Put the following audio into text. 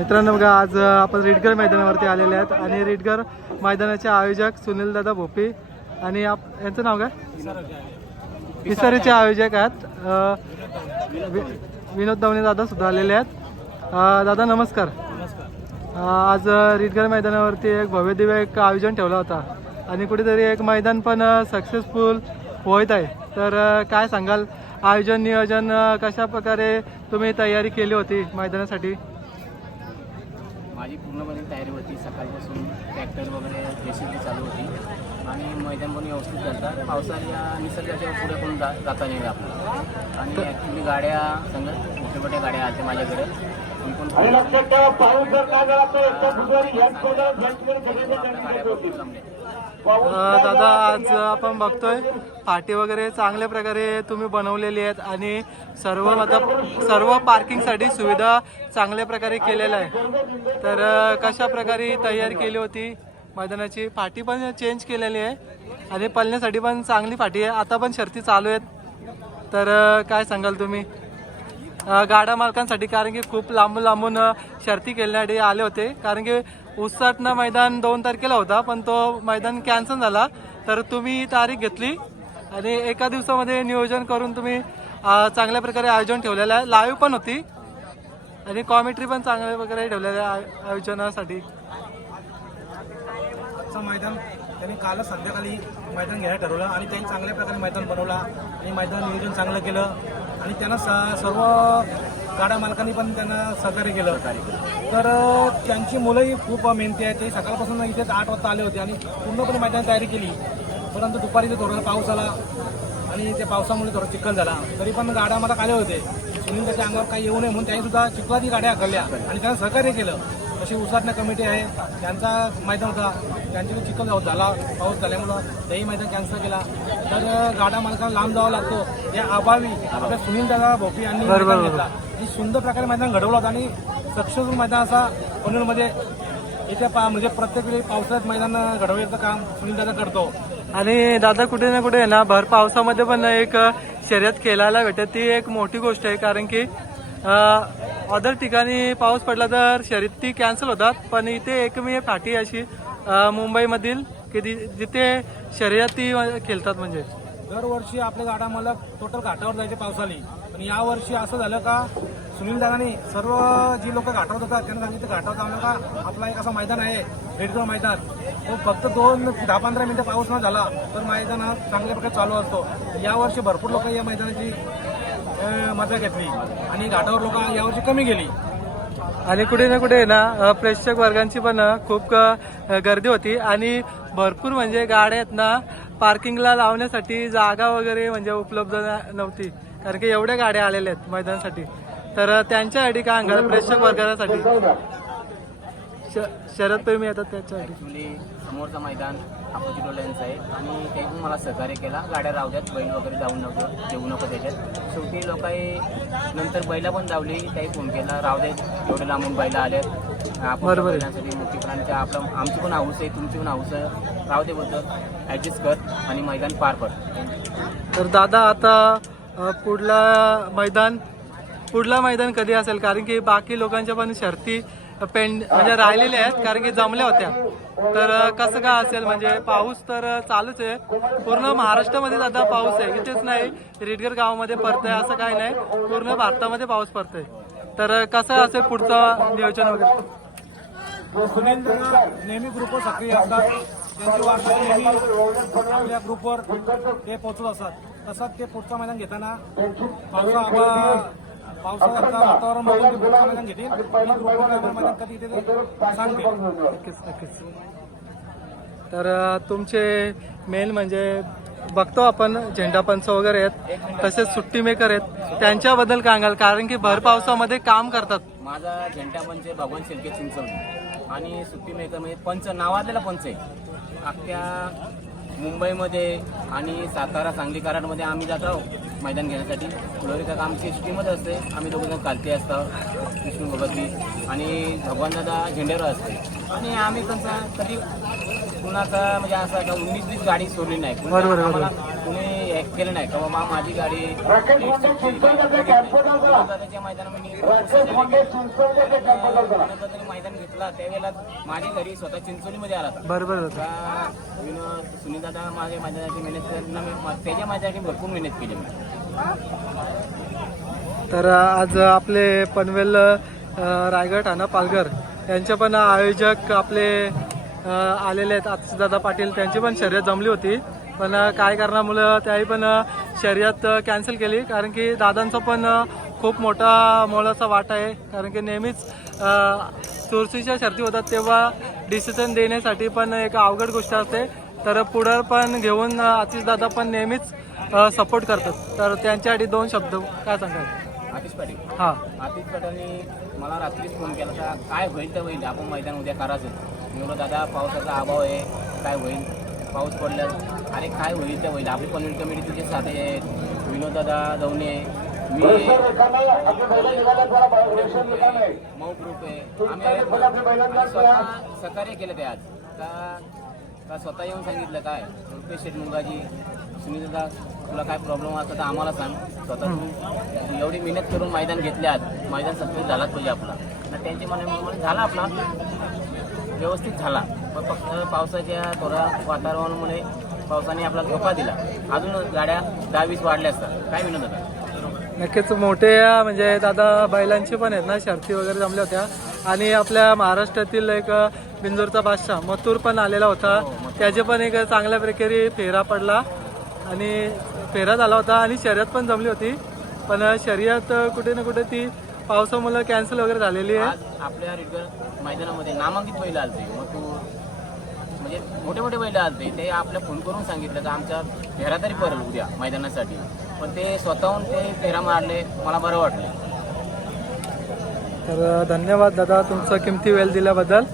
मित्रांनो बघा आज आपण रेडगर मैदानावरती आलेले आहेत आणि रेडगर मैदानाचे आयोजक सुनील दादा भोपी आणि आप यांचं नाव काय? पिसारीचे आयोजक आहेत. वि- विनोद दवणे दादा सुद्धा आलेले आहेत. दादा नमस्कार. आज अ, रेडगर मैदानावरती एक भव्य दिव्य एक आयोजन ठेवला होता आणि कुठेतरी एक मैदान पण सक्सेसफुल होत आहे. तर काय सांगाल? आयोजन नियोजन कशा प्रकारे तुम्ही तयारी केली होती मैदानासाठी? माझी पूर्णपणे तयारी होती. सकाळपासून ट्रॅक्टर वगैरे जेसीबी चालू होती. आणि मैदान पण व्यवस्थित चालतात पावसाच्या निसर्गाच्या पुढे पण जा जाता नाही आपलं. आणि ॲक्च्युली गाड्या संग मोठ्या मोठ्या गाड्या आल्या माझ्याकडे. मी पण गाड्या दादा आज आपण बघतोय फाटी वगैरे चांगल्या प्रकारे तुम्ही बनवलेली आहेत आणि सर्व आता सर्व पार्किंगसाठी सुविधा चांगल्या प्रकारे केलेल्या आहे तर कशा प्रकारे तयारी केली होती? मैदानाची फाटी पण चेंज केलेली आहे आणि पळण्यासाठी पण चांगली फाटी आहे. आता पण शर्ती चालू आहेत. तर काय सांगाल तुम्ही? गाडा मालकांसाठी कारण की खूप लांबून लांबून शर्ती खेळण्यासाठी आले होते. कारण की उत्साटनं मैदान दोन तारखेला होता पण तो मैदान कॅन्सल झाला. तर तुम्ही ही तारीख घेतली आणि एका दिवसामध्ये नियोजन करून तुम्ही चांगल्या प्रकारे आयोजन ठेवलेलं आहे. लाईव्ह पण होती आणि कॉमेंट्री पण चांगल्या प्रकारे ठेवलेल्या आहे आयोजनासाठी. मैदान त्यांनी कालच संध्याकाळी मैदान घ्यायला ठरवलं आणि त्यांनी चांगल्या प्रकारे मैदान बनवला आणि मैदान नियोजन चांगलं केलं. आणि त्यांना स- सर्व गाडा मालकांनी पण त्यांना सहकार्य केलं तर त्यांची मुलंही खूप मेहनती आहेत. ते सकाळपासून इथेच आठ वाजता आले होते आणि पूर्णपणे मैदान तयारी केली. परंतु दुपारी ते थोडासा पाऊस आला आणि त्या पावसामुळे थोडा चिखल झाला. तरी पण गाड्या मला आले होते. सुनील त्याच्या अंगावर काही येऊ नये म्हणून त्यांनी सुद्धा चिखलात गाड्या हाकलल्या आणि त्यांना सहकार्य केलं. तशी उसाटणं कमिटी आहे. त्यांचा मैदान होता. त्यांच्याकडे चिखल झाला पाऊस झाल्यामुळं तेही मैदान कॅन्सल केला. तर गाडा मालकाला लांब जावं लागतो. या अभावी आपल्या सुनील दादा भोपी यांनी मैदान घेतला. आणि सुंदर प्रकारे मैदान घडवलं होतं आणि सक्सेसफुल मैदान असा पनवेलमध्ये येत्या पा म्हणजे प्रत्येक वेळी पावसाळ्यात मैदान घडवायचं काम सुनील दादा करतो. आणि दादा कुठे ना कुठे ना भर पावसामध्ये पण एक शर्यत खेळायला भेटत. ती एक मोठी गोष्ट आहे कारण की अदर ठिकाणी पाऊस पडला तर शर्यती कॅन्सल होतात. पण इथे एकमेव फाटी अशी मुंबईमधील की जिथे शर्यती खेळतात म्हणजे. दरवर्षी आपल्या गाडा मला टोटल घाटावर जायचे पावसाळी पण यावर्षी असं झालं का सुनील दादानी सर्व जी लोक घाटावर होतात त्यांना सांगितलं घाटावर जाऊ नका. आपला एक असं मैदान आहे रेडगाव मैदान. तो फक्त दोन दहा पंधरा मिनिटं पाऊस न झाला तर मैदान हा चांगल्या प्रकारे चालू असतो. यावर्षी भरपूर लोक या मैदानाची मजा घेतली. आणि घाटावर लोक यावर्षी कमी गेली. आणि कुठे ना कुठे ना प्रेक्षक वर्गांची पण खूप गर्दी होती. आणि भरपूर म्हणजे गाड्या आहेत ना पार्किंगला लावण्यासाठी जागा वगैरे म्हणजे उपलब्ध नव्हती. कारण की एवढ्या गाड्या आलेल्या आहेत मैदानासाठी. तर त्यांच्यासाठी काय सांगाल प्रेक्षक वर्गासाठी. शरद प्रेमी येतात त्याच्यासाठी समोरचं मैदान अपोजिट वाल्यांचं आहे. आणि ते पण मला सहकार्य केला. गाड्या राहू द्यात बैल वगैरे जाऊ नको जेवू नको त्याच्यात. शेवटी लोकांनी नंतर बैला पण जावली त्याही फोन केला राहू देत एवढे लांबून बैला आले आपण बरोबर आहे. बैलांसाठी मोठी प्रांच्या आपलं आमची पण हाऊस आहे तुमची पण हाऊस आहे. राहू दे बोलतं ॲडजस्ट कर आणि मैदान पार पड. तर दादा आता पुढला मैदान पुढला मैदान कधी असेल? कारण की बाकी लोकांच्या पण शर्ती पेंड म्हणजे राहिलेल्या आहेत कारण की जमल्या होत्या. तर कसं काय असेल म्हणजे पाऊस तर चालूच आहे. पूर्ण महाराष्ट्रामध्ये आता पाऊस आहे. इथेच नाही रेडगर गावामध्ये पडतंय असं काही नाही. पूर्ण भारतामध्ये पाऊस पडतोय. तर कसं असेल पुढचं नियोजन वगैरे? सुनेंद्र नेहमी ग्रुपवर सक्रिय असतात. त्यांची वार्ता नेहमी आपल्या ग्रुपवर ते पोहोचत असतात. तसंच ते पुढचं मैदान घेताना पावसा आबा पावसाचं वातावरण बघून ते पुढचं मैदान घेतील. आणि ग्रुपवर आपलं मैदान कधी येते ते सांगतील नक्कीच नक्कीच. तर तुमचे मेन म्हणजे बघतो आपण झेंडा पंच वगैरे आहेत तसेच सुट्टी मेकर आहेत. त्यांच्याबद्दल काय सांगाल? कारण की भर पावसामध्ये काम करतात. माझा झेंडा पंच आहे भगवान शिर्के चिंचवली आणि सुट्टी मेकर म्हणजे पंच नावाजलेला पंच आहे. अख्ख्या मुंबईमध्ये आणि सातारा सांगली कराडमध्ये आम्ही जात आहोत मैदान घेण्यासाठी. फुलवरी काका आमची एसटीमध्ये असते. आम्ही दोघं जण चालते असतो. विष्णू भगतजी आणि भगवान दादा झेंडेवर असते. आणि आम्ही त्यांचा कधी कुणाचा म्हणजे असं का उन्नीस वीस गाडी सोडली नाही. कुणी बरोबर, बरोबर. आम्हाला कुणी केलं नाही. का बाबा माझी गाडी मैदानामध्ये विनोदाने मैदान घेतला. त्यावेळेला माझ्या घरी स्वतः चिंचोलीमध्ये आला होता. बरोबर होतं. का विनोद सुनीलदादा माझ्या मैदानाची मेहनत त्याच्या माझ्यासाठी भरपूर मेहनत केली मी. तर आज आपले पनवेल रायगड ठाणा पालघर यांचे पण आयोजक आपले आलेले आहेत. आतिशदादा पाटील त्यांची पण शर्यत जमली होती. पण काय कारणामुळं त्याही पण शर्यत कॅन्सल केली. कारण की दादांचा पण खूप मोठा मोलाचा वाटा आहे. कारण की नेहमीच चुरशीच्या शर्ती होतात तेव्हा डिसिजन देण्यासाठी पण एक अवघड गोष्ट असते. तर पुढं पण घेऊन आतिशदादा पण नेहमीच सपोर्ट करतात. तर त्यांच्यासाठी दोन शब्द काय सांगाल? आतिश पाटील. हां. आतिश पाटलांनी मला रात्रीच फोन केला होता काय होईल तर होईल. आपण मैदान उद्या करायचं. मी दादा पावसाचा अभाव आहे. काय होईल? पाऊस पडला अरे काय होईल तर होईल? आपली पनवेल कमिटी तुझे साथे आहेत विनोद दादा दवणे मी मऊ ग्रुप आहे. आम्ही सहकार्य केलं ते आज. का का स्वतः येऊन सांगितलं काय? रुपेश शेठ मुंगाजी सुनील दादा तुला काय प्रॉब्लेम असला तर आम्हाला सांग. स्वतः तू एवढी मेहनत करून मैदान घेतले आज. मैदान सक्सेस झालाच पाहिजे आपला. आणि त्यांच्या मनामुळे झाला आपला. व्यवस्थित झाला. पण फक्त पावसाच्या थोडा वातावरणामुळे पावसाने आपला धोका दिला. अजून गाड्या दहा वीस वाढल्या असतात. काय विनोद दादा नक्कीच मोठे म्हणजे दादा बैलांची पण आहेत ना शर्ती वगैरे जमल्या होत्या. आणि आपल्या महाराष्ट्रातील एक बिंदूरचा बादशाह मथुर पण आलेला होता. त्याचे पण एक चांगल्या प्रकारे फेरा पडला. आणि फेरा झाला होता आणि शर्यत पण जमली होती. पण शर्यत कुठे ना कुठे ती पावसामुळे कॅन्सल वगैरे झालेली आहे. आपल्या मैदानामध्ये नामांकित बैल आलते तू म्हणजे मोठे मोठे बैल आलते. ते आपल्या फोन करून सांगितलं का आमच्या फेरा तरी पडेल उद्या मैदानासाठी. पण ते स्वतःहून ते फेरा मारले. मला बरं वाटलं. तर धन्यवाद दादा तुमचा किमती वेळ दिल्याबद्दल.